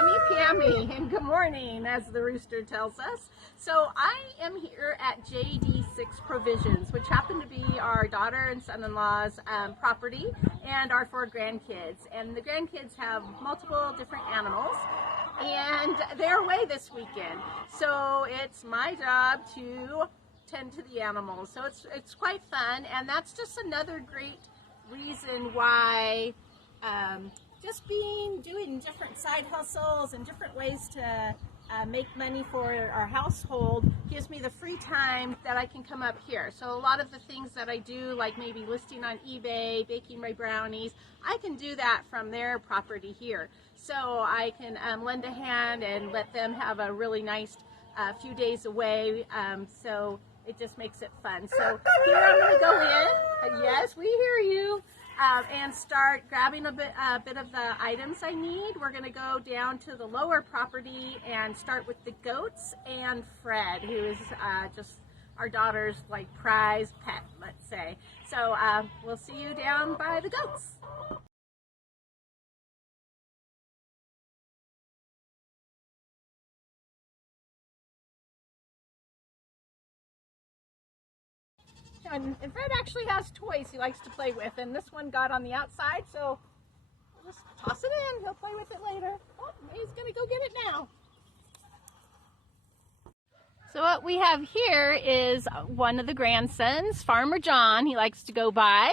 Grammy Pammy, and good morning, as the rooster tells us. So I am here at JD6 Provisions, which happen to be our daughter and son-in-law's property and our 4 grandkids. And the grandkids have multiple different animals, and they're away this weekend. So it's my job to tend to the animals. So it's quite fun, and that's just another great reason why just doing different side hustles and different ways to make money for our household gives me the free time that I can come up here. So a lot of the things that I do, like maybe listing on eBay, baking my brownies, I can do that from their property here. So I can lend a hand and let them have a really nice few days away. So it just makes it fun. So here I'm going to go in. Yes, we hear you. And start grabbing a bit of the items I need. We're going to go down to the lower property and start with the goats and Fred, who is just our daughter's like prize pet, let's say. So we'll see you down by the goats. And Fred actually has toys he likes to play with, and this one got on the outside, so we'll just toss it in. He'll play with it later. Oh, he's gonna go get it now. So what we have here is one of the grandsons, Farmer John. He likes to go by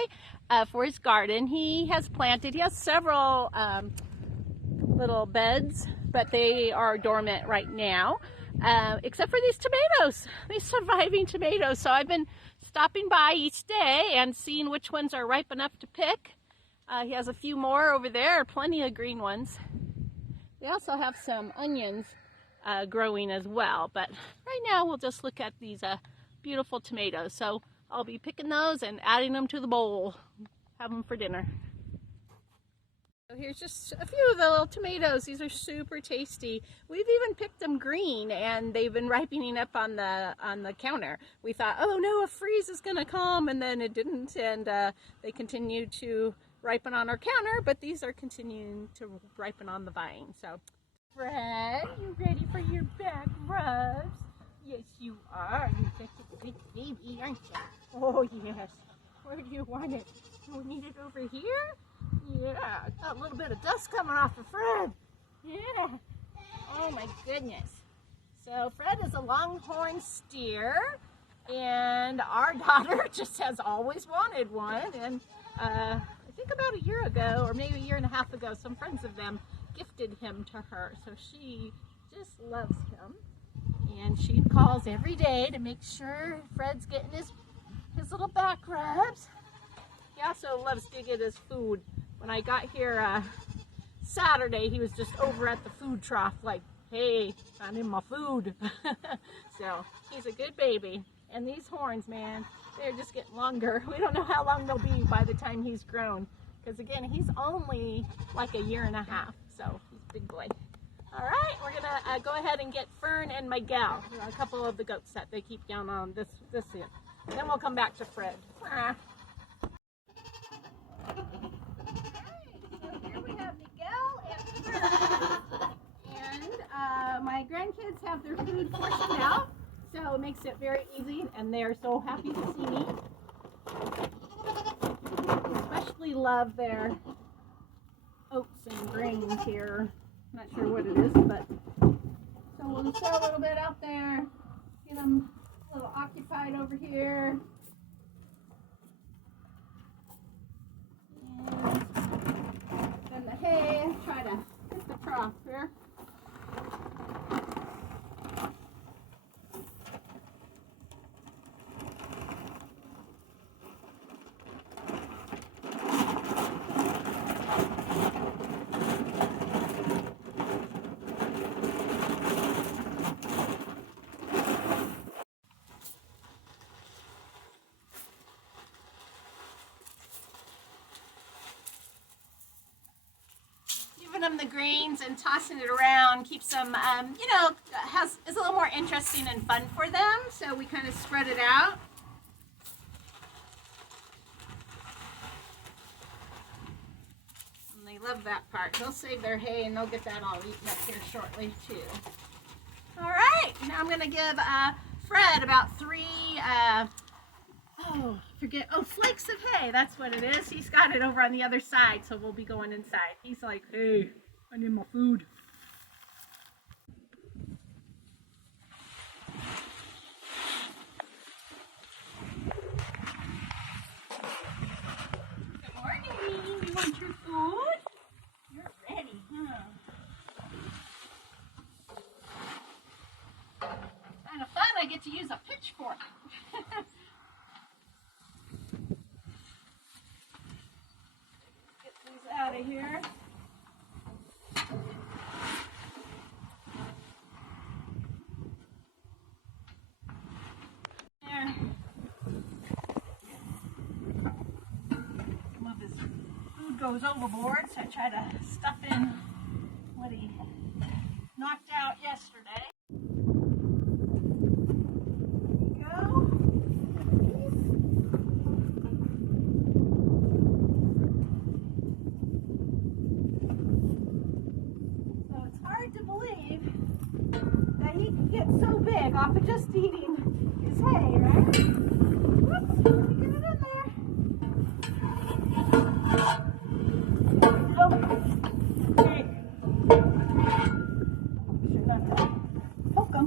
for his garden. He has several little beds, but they are dormant right now, except for these tomatoes, these surviving tomatoes. So I've been stopping by each day and seeing which ones are ripe enough to pick. He has a few more over there, plenty of green ones. We also have some onions growing as well, but right now we'll just look at these beautiful tomatoes. So I'll be picking those and adding them to the bowl, have them for dinner. So here's just a few of the little tomatoes. These are super tasty. We've even picked them green, and they've been ripening up on the counter. We thought, oh no, a freeze is gonna come, and then it didn't, and they continued to ripen on our counter, but these are continuing to ripen on the vine. So, Fred, you ready for your back rubs? Yes, you are. You're such a good baby, aren't you? Oh yes. Where do you want it? Do we need it over here? Yeah, got a little bit of dust coming off of Fred. Yeah. Oh my goodness. So Fred is a longhorn steer, and our daughter just has always wanted one. And I think about a year ago, or maybe a year and a half ago, some friends of them gifted him to her. So she just loves him, and she calls every day to make sure Fred's getting his little back rubs. He also loves to get his food. When I got here Saturday, he was just over at the food trough like, hey, I'm in my food. So he's a good baby. And these horns, man, they're just getting longer. We don't know how long they'll be by the time he's grown. Because again, he's only like a year and a half. So he's a big boy. All right, we're gonna go ahead and get Fern and Miguel, a couple of the goats that they keep down on this end. Then we'll come back to Fred. Here we have Miguel and Fern, and my grandkids have their food portioned out, so it makes it very easy, and they're so happy to see me. Especially love their oats and grains here. Not sure what it is, but so we'll throw a little bit out there, get them a little occupied over here. And the hay, try to hit the trough here. Them the greens and tossing it around keeps them, is a little more interesting and fun for them. So we kind of spread it out. And they They love that part. They'll save their hay and they'll get that all eaten up here shortly too. All right, now I'm gonna give Fred about 3, flakes of hay. That's what it is. He's got it over on the other side, so we'll be going inside. He's like, hey, I need my food. Good morning. You want your food? You're ready, huh? Kind of fun. I get to use a pitchfork. Get these out of here. There. Some of his food goes overboard, so I try to stuff in what he knocked out yesterday. So big off of just eating his hay, right? Whoops, let me get it in there. Okay. Should not poke him.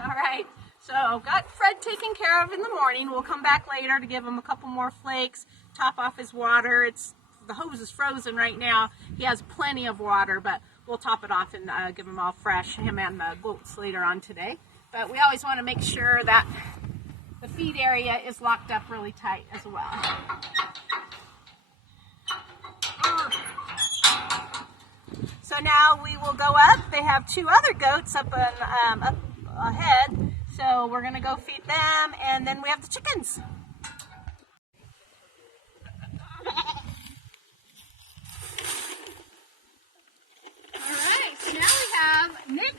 Alright, so got Fred taken care of in the morning. We'll come back later to give him a couple more flakes, top off his water. The hose is frozen right now. He has plenty of water, but we'll top it off and give him all fresh, him and the goats later on today. But we always want to make sure that the feed area is locked up really tight as well. So now we will go up. They have 2 other goats up ahead, so we're going to go feed them, and then we have the chickens. Nick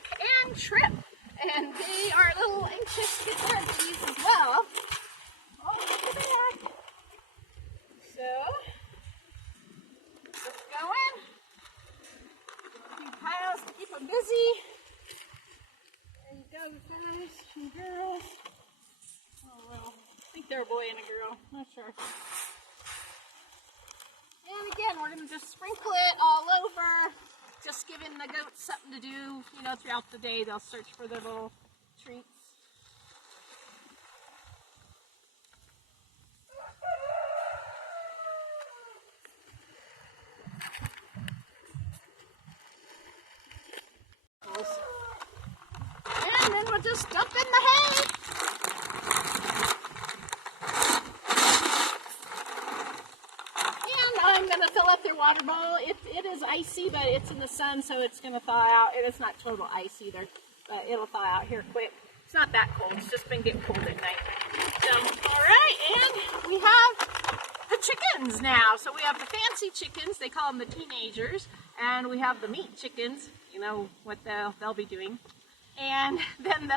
and Trip, and they are a little anxious to get their babies as well. Oh, look at that. So, just going. A few piles to keep them busy. There you go, guys and girls. Oh, well, I think they're a boy and a girl. Not sure. And again, we're going to just sprinkle it all over. Just giving the goats something to do, throughout the day. They'll search for their little treats. And then we'll just dump in the hay. I'm going to fill up their water bowl. It is icy, but it's in the sun, so it's going to thaw out. It is not total ice either, but it'll thaw out here quick. It's not that cold. It's just been getting cold at night. So, all right, and we have the chickens now. So we have the fancy chickens. They call them the teenagers. And we have the meat chickens. You know what they'll be doing. And then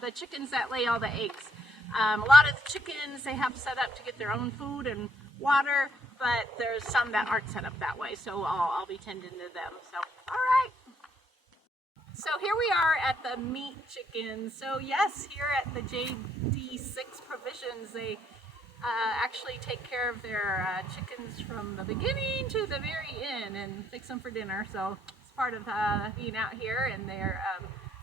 the chickens that lay all the eggs. A lot of the chickens, they have set up to get their own food and water, but there's some that aren't set up that way, so I'll be tending to them. So, all right. So here we are at the meat chickens. So yes, here at the JD6 Provisions, they actually take care of their chickens from the beginning to the very end and fix them for dinner. So it's part of being out here, and they're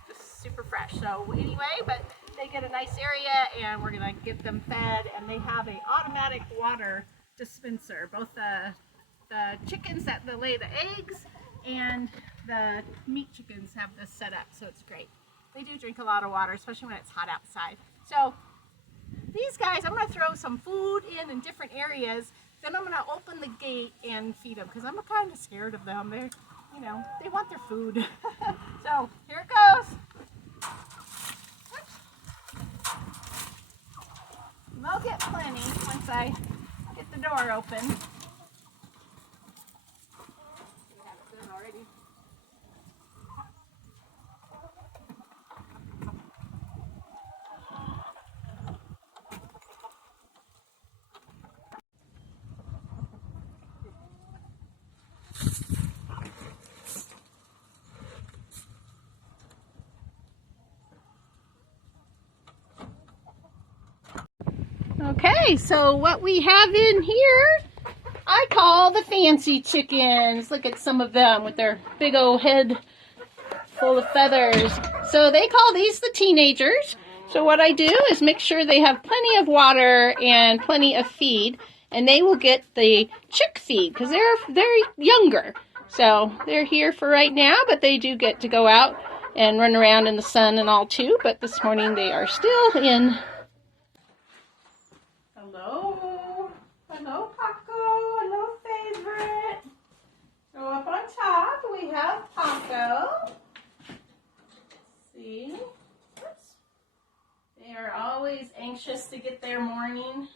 just super fresh. So anyway, but they get a nice area, and we're gonna get them fed, and they have an automatic water dispenser. Both the chickens that lay the eggs and the meat chickens have this set up, so it's great. They do drink a lot of water, especially when it's hot outside. So these guys, I'm going to throw some food in different areas, then I'm going to open the gate and feed them, because I'm kind of scared of them. They're, they want their food. So here it goes. They'll get plenty once I get the door open. Okay, so what we have in here, I call the fancy chickens. Look at some of them with their big old head full of feathers. So they call these the teenagers. So what I do is make sure they have plenty of water and plenty of feed, and they will get the chick feed because they're younger. So they're here for right now, but they do get to go out and run around in the sun and all too. But this morning they are still in. Hello. Hello, Paco. Hello, Favorite. So up on top we have Paco. See? Oops. They are always anxious to get their morning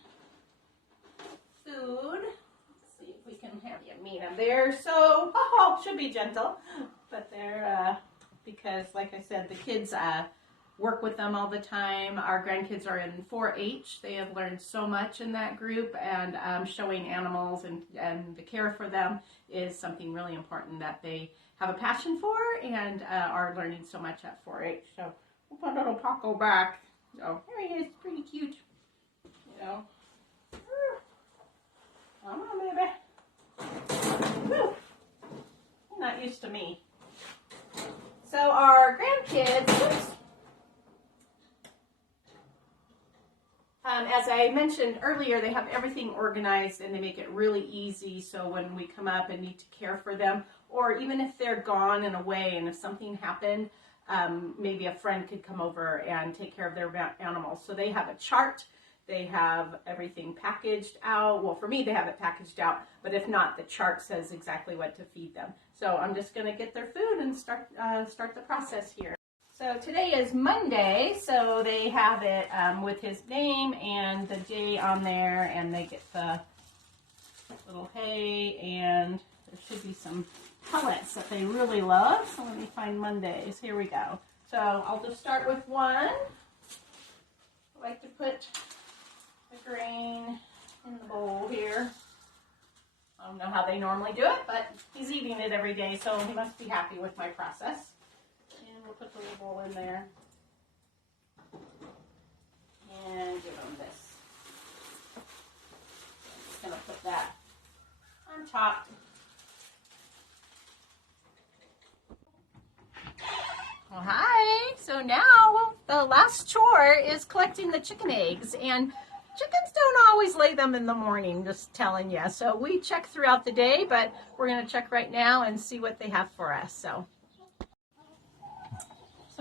food. Let's see if we can have you meet them. They're so, should be gentle, but they're, because like I said, the kids work with them all the time. Our grandkids are in 4-H. They have learned so much in that group, and showing animals and the care for them is something really important that they have a passion for and are learning so much at 4-H. So we'll put little Paco back. So here he is, pretty cute. You know. Come on, baby. Woo. He's not used to me. So our grandkids, oops. As I mentioned earlier, they have everything organized and they make it really easy. So when we come up and need to care for them, or even if they're gone and away and if something happened, maybe a friend could come over and take care of their animals. So they have a chart. They have everything packaged out. Well, for me, they have it packaged out, but if not, the chart says exactly what to feed them. So I'm just going to get their food and start the process here. So today is Monday, so they have it with his name and the day on there, and they get the little hay, and there should be some pellets that they really love. So let me find Mondays. Here we go. So I'll just start with one. I like to put the grain in the bowl here. I don't know how they normally do it, but he's eating it every day, so he must be happy with my process. And we'll put the little bowl in there. And give him this. I'm just going to put that on top. Well, hi. So now the last chore is collecting the chicken eggs. And chickens don't always lay them in the morning, just telling you. So we check throughout the day, but we're going to check right now and see what they have for us. So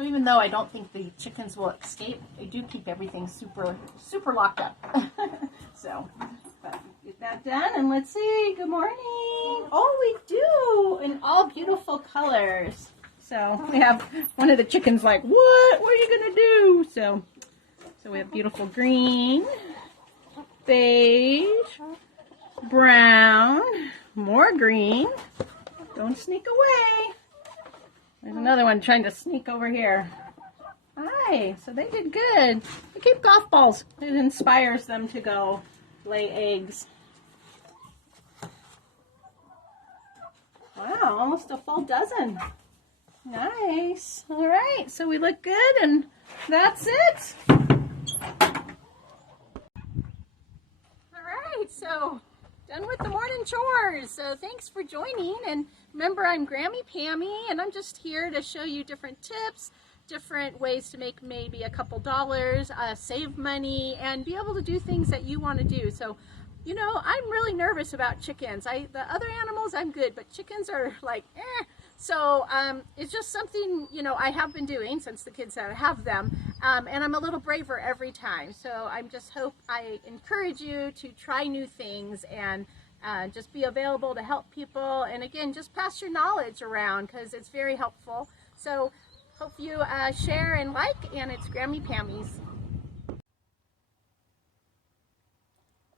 even though I don't think the chickens will escape, they do keep everything super, super locked up. So, but get that done, and let's see. Good morning. Oh, we do, in all beautiful colors. So we have one of the chickens like, what? What are you gonna do? So we have beautiful green, beige, brown, more green. Don't sneak away. There's another one trying to sneak over here. Hi, so they did good. They keep golf balls. It inspires them to go lay eggs. Wow, almost a full dozen. Nice. All right, so we look good, and that's it. All right, so done with the morning chores. So thanks for joining, and remember, I'm Grammy Pammy, and I'm just here to show you different tips, different ways to make maybe a couple dollars, save money, and be able to do things that you want to do. So, you know, I'm really nervous about chickens. The other animals I'm good, but chickens are like, eh. So it's just something, you know, I have been doing since the kids have them, and I'm a little braver every time. So I encourage you to try new things and just be available to help people. And again, just pass your knowledge around because it's very helpful. So hope you share and like, and it's Grammy Pammy's.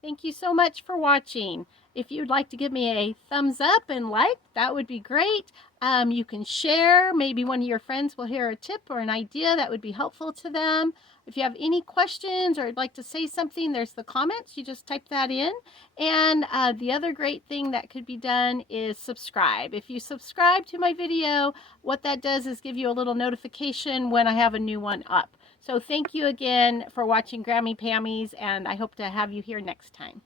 Thank you so much for watching. If you'd like to give me a thumbs up and like, that would be great. You can share. Maybe one of your friends will hear a tip or an idea that would be helpful to them. If you have any questions or would like to say something, there's the comments. You just type that in. And the other great thing that could be done is subscribe. If you subscribe to my video, what that does is give you a little notification when I have a new one up. So thank you again for watching Grammy Pammy's, and I hope to have you here next time.